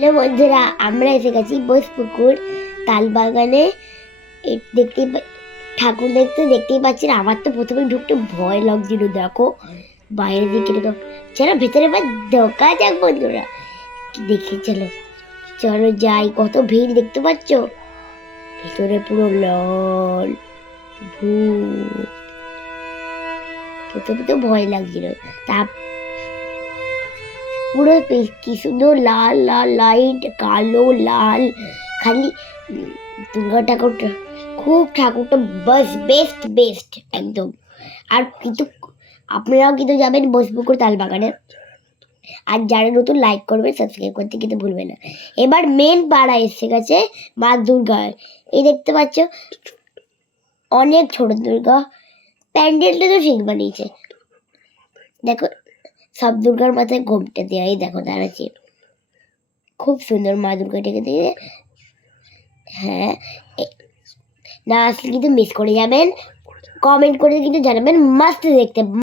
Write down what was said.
Hello বন্ধুরা, আমরা এসে গেছি বোসপুকুর তালবাগানে। এই দেখতেই ঠাকুর দেখতে, দেখতেই পাচ্ছেন, আমার তো প্রথমে ঢুকতে ভয় লাগছিল, দেখো। বাইরে দিকে চলো ভেতরে বা ঢোকা যাক বন্ধুরা দেখি চলো। চলো যাই, কত ভিড় দেখতে পাচ্ছ? ভেতরে পুরো লল, ভূত। প্রথমে তো ভয় লাগছিল। তা পুরো কি সুন্দর লাল লাল লাইট কালো, লাল। খালি দুর্গা ঠাকুরটা, খুব ঠাকুরটা বাস বেস্ট বেস্ট একদম। আর কিন্তু আপনারাও কিন্তু যাবেন বসপুকুর তালবাগানে। আর যারা নতুন লাইক করবে সাবস্ক্রাইব করতে কিন্তু ভুলবে না। এবার মেন পাড়া এসে গেছে মা দুর্গার। এই দেখতে পাচ্ছ, অনেক ছোট দুর্গা। প্যান্ডেলটা তো ঠিক বানিয়েছে। দেখো সব দুর্গার মাথায় ঘোমটা দেওয়া এই দেখো দাঁড়াচ্ছি। খুব সুন্দর মা দুর্গাটাকে দিয়ে হ্যাঁ না আসলে কিন্তু মিস করে যাবেন। কমেন্ট করে কিন্তু জানাবেন মাস্ট দেখতে।